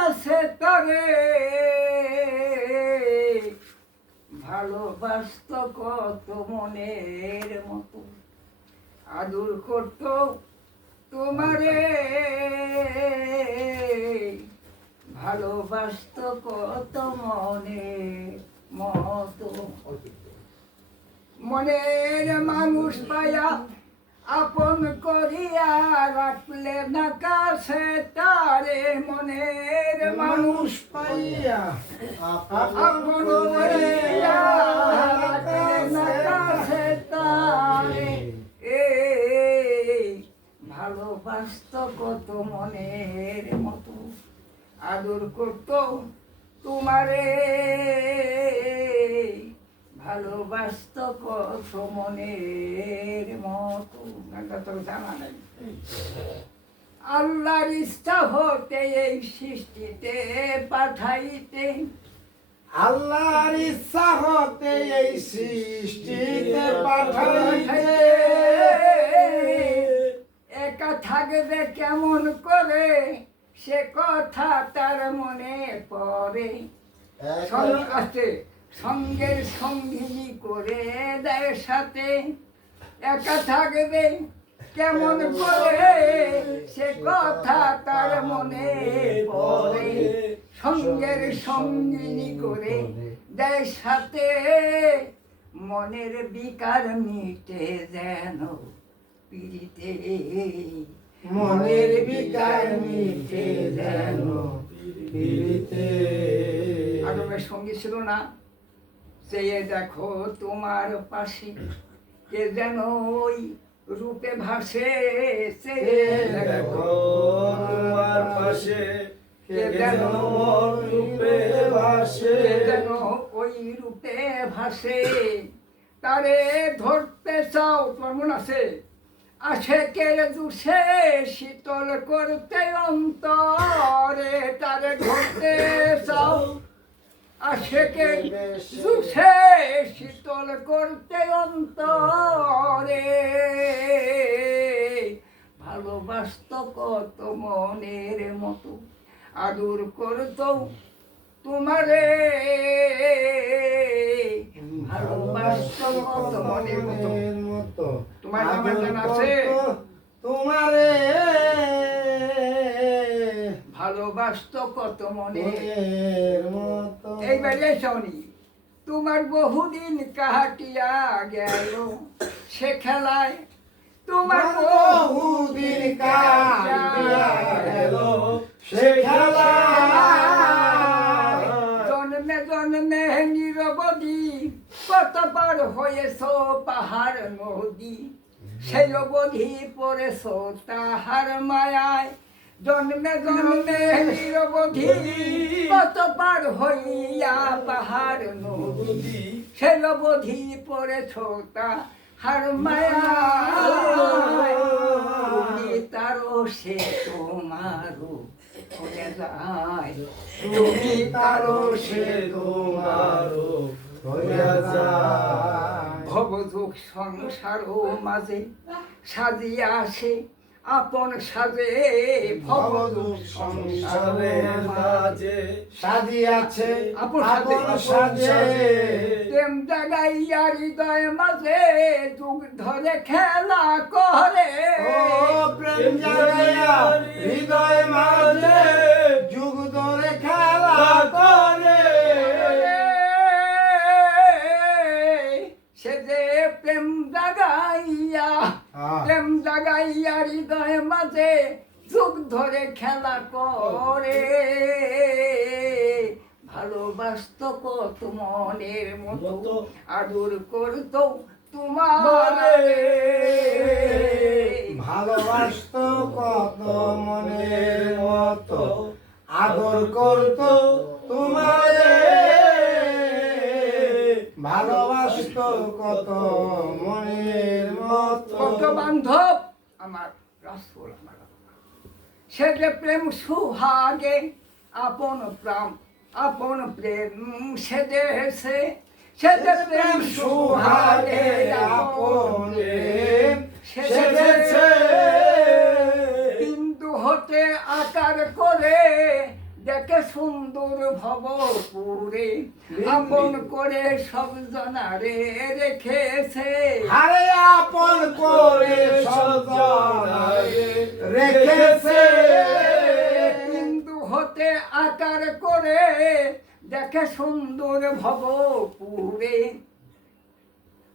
কাছে তরে ভালোবাসত কত মনের মতো আদর করত তোমারে ভালোবাসত কত মনের মতো মনের মানুষ পায়া আপন করিয়া রাখলে না কাছে তারে মনের মানুষ পাইয়া আপন করিয়া রাখলে না কাছে তারে ভালোবাসত কত মনের মতো আদর করত তোমারে ভালোবাসত কত মনের মতো তো জানা নাই আল্লাহর ইচ্ছা হতে এই সৃষ্টিতে পাঠাইতে আল্লাহর ইচ্ছা হতে এই সৃষ্টিতে পাঠাইতে একা থাকবে কেমন করে সে কথা তার মনে পড়ে আছে সঙ্গের সঙ্গিনী করে দেয় সাথে একা থাকবে কেমন করে সে কথা তার মনে পড়ে সঙ্গের সঙ্গিনী করে দেয় সাথে মনের বিকার মিটে যেন পিড়িতে মনের বিকার মিটে যেন পিড়িতে আদমের সঙ্গী ছিল না চেয়ে দেখো তোমার পাশে কে যেন ওই রূপে ভাসে চেয়ে দেখো তোমার পাশে কে যেন রূপে ভাসে যেন ওই রূপে ভাসে তারে ধরতে চাও তোমার মন আছে আশেকের দুষে শীতল করতে অন্তরে তারে ধরতে চাও আশেকের দুষে শীতল করতে অন্তরে ভালোবাসত কত মনের মতো আদর করত তোমারে ভালোবাসত কত মনের মতো তোমার নামে জানা আছে তোমারে ভালোবাসত কত মনের মতো এইবারে শোনি তোমার বহুদিন কাটিয়া গেল সে খেলায় তোমার বহুদিন কাটিয়া গেল সে খেলায় জন্মে জন্মে নিরবধি কত পার হয়েছ পাহাড় নদী সেই অবধি পড়েছ তাহার মায়ায় জন্মে জন্মে নিরবধি কত পার হইয়া পাহাড় নদী সেই অবধি পড়েছ তাহার মায়ায় তুমি তারও সে তোমারও হয়ে যায় তুমি তারো সে তোমারো হইয়া যায় ভবযুগ সংসার মাঝে সাজিয়া আসে আপন সাজে ভবদুঃখ সংসারের মাঝে সাজিয়াছে আপন সাজে প্রেম জাগাইয়া হৃদয় মাঝে যুগ ধরে খেলা করে ও প্রেম জাগাইয়া হৃদয় মাঝে যুগ ধরে খেলা করে সে যে প্রেম জাগাইয়া হৃদয় মাঝে যুগ ধরে খেলা করে ভালোবাসত কত মনের মতো আদর করত তোমারে ভালোবাসত কত মনের মতো আদর করত তোমারে ভালোবাসত কত মনের মতো কত বান্ধব আমার রাসূল আমার সে যে প্রেম সুহাগে আপন প্রেম সে দেশে সে যে প্রেম সুহাগে আপন প্রেম সে দেশে বিন্দু হতে আকার করে দেখ দেখে সুন্দর ভবপুরে আপন করে সব জনারে রেখেছে। আরে আপন করে সজনারে রেখেছে। হিন্দু হতে আকার করে দেখে সুন্দর ভবপুরে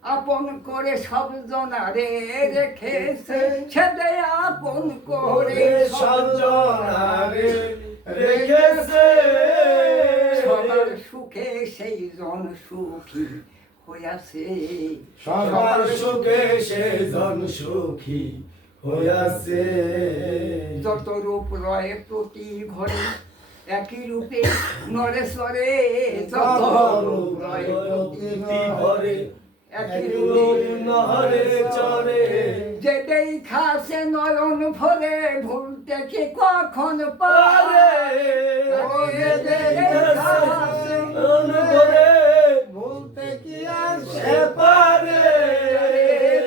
আপন করে সব জনারে রেখেছে। ছেদে আপন করে সজনারে রেখেছে। সবার সুখে সেই জন সুখী হইয়াছে। সবার সুখে সে জন সুখী হইয়াছে। যত রূপ রয়ে প্রতি ঘরে একই রূপে নরেশ্বরে। যত রূপ রয়ে প্রতি ঘরে একই রূপে নহরে চরে। যে দেখাছে নয়ন ভরে ভুলতে কি কখন পারে। ওরে দেখাছে ভুলতে কি আর সে পারে।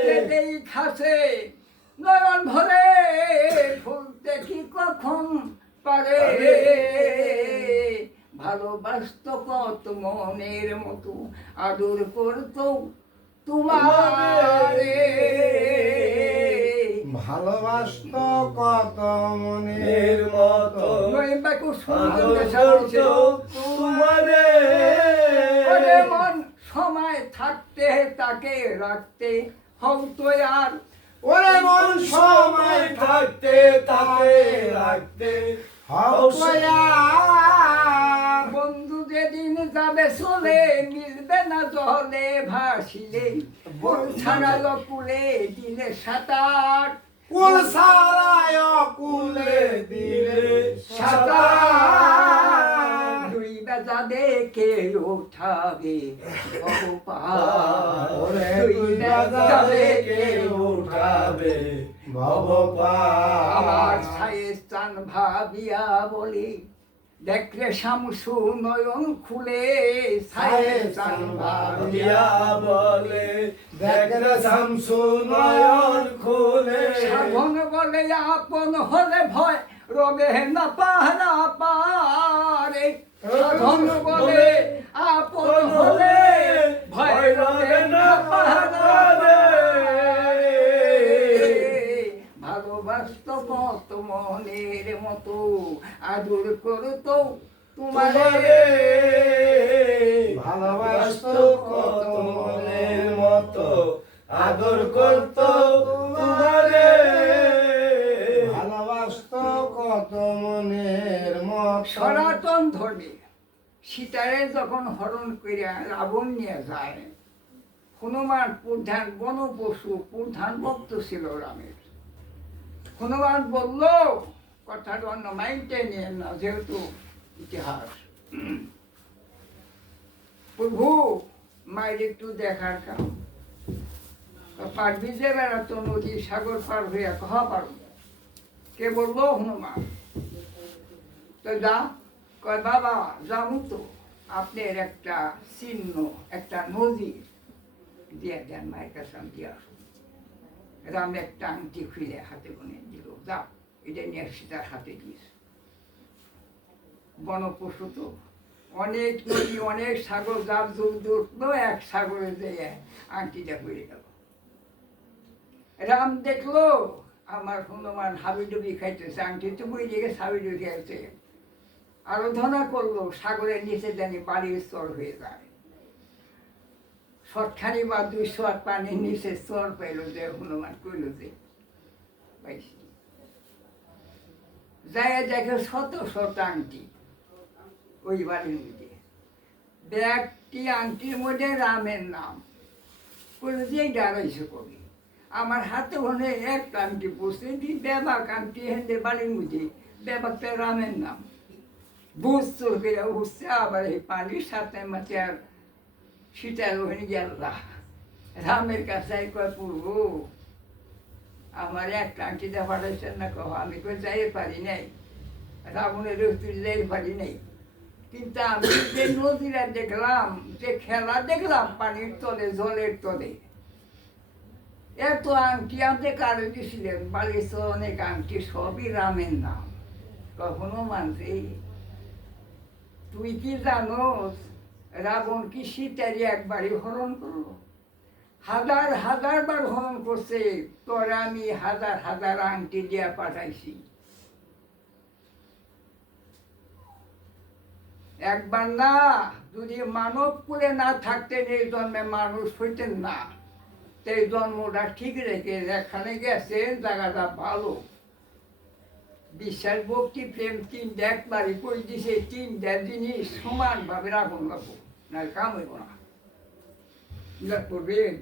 যে দেখাছে নয়ন ভরে ভুলতে কি কখন পারে। ভালোবাসত কত মনের মতো আদর করতো তোমারে। ভালোবাসত কত মনের মতো নইবাকু আদর সুন্দর করতো তোমারে। ওরে মন সময় থাকতে তাকে রাখতে হতো আর। ওরে মন সময় থাকতে তাকে রাখতে হওয়া। বন্ধু যেদিন যাবে চলে মিলবে না জলে ভাসিলে। বল ছাড়ালো কুলে দিলে সাঁতার। কুল সারায় কুলে দিলে সাঁতার। দুই বেজা দেখে ওঠাবে ভবপার। ওরে দুই বেজা দেখে উঠাবে ভবপার। আমার ছায়েস্তান ভাবিয়া বলি দেখলে শামসু নয়ন খুলে। ছায়েস্তান ভাবিয়া ভাবিয়া বলে দেখলে শামসু নয়ন খুলে। সাধন বলে আপন হলে ভয় রবে না পাহারা পারে। সাধন বলে আপন হলে ভয় রবে না পাহারা পারে। ভালোবাসত কত মনের মতো আদর করতো তোমারে। ভালোবাসত কত মনের মতো আদর করত তোমারে। ভালোবাসত কত মনের মতো। সনাতন ধর্মে সীতারে যখন হরণ করিয়া রাবণ নিয়ে যায়, হনুমান প্রধান বনপশু প্রধান ভক্ত ছিল রামের। হনুমান বলল কথাটা অন্য মাইন্ডে নিয়ে না, যেহেতু ইতিহাস। প্রভু মায়ের একটু দেখার কাম পারবি যে বেড়াতো নদী সাগর পার হইয়া কহা পারো। কে বললো? হনুমান। তো যা কয় বাবা যাবো তো, আপনার একটা চিহ্ন একটা নজির দিয়ে দেন, মায়ের কাছে আমি দিয়ে আসুন। রাম একটা আংটি খুলে হাতে বনে দিল, যা এটা নিয়ে সীতার হাতে দিস। বনপশু তো অনেক নদী অনেক সাগর যার দূর দূর এক সাগরে যেয়ে আংটিটা পড়ে গেল। রাম দেখলো আমার হনুমান হাবিডুবি খাইতেছে, আংটি তো বই দিকে হাবিডুবি খাইছে। আরাধনা করলো সাগরের নিচে জানি বাড়ির স্তর হয়ে যায়। শটখানি বা 2 শট পানির নিচে স্তর পেল, যে হনুমান কইল যে পাইছি। যাই দেখে শত শত আংটি ওই বাড়ির মধ্যে। ব্যাগটি আংটির মধ্যে রামের নাম। কইল যে দাঁড়াইছে কবি আমার হাতে মনে একটা আংটি পড়ছে, ব্যাবাক আংটি হেঁটে বাড়ির মধ্যে, ব্যাবাকটা রামের নাম। বুঝ চোর করে উঠছে, আবার এই পানির সাথে মাঝে আর সীতার ওখানে গেল। রামের কাছে কয় প্রভু আমার একটা আংটিটা পাঠাইছেন না, কহ। আমি কই যাই পারি নাই, রাবণের তুই যাই পারি নাই, কিন্তু আমি যে নদীরা দেখলাম, যে খেলা দেখলাম পানির তলে জলের তলে, এত আংটি আমাদের কারো দিয়েছিলেন বাড়ির অনেক আংটি, সবই রামের নাম। কখনো মানছে তুমি কি জানো রাবণ কি সীতারি একবারই হরণ করলো? হাজার হাজার বার হরণ করছে, তোরা আমি হাজার হাজার আংটি দিয়া পাঠাইছি। একবার না, যদি মানব কুলে না থাকতেন এই জন্মে মানুষ হইতেন না। এই জন্মটা ঠিক রেখে যেখানে গেছেন জায়গাটা ভালো। বিশ্বাস, ভক্তি, প্রেম তিনটা একবারই করে দিছে। তিনটা জিনিস সমানভাবে রাখুন লাগবো, না কাম হইব না। করবেন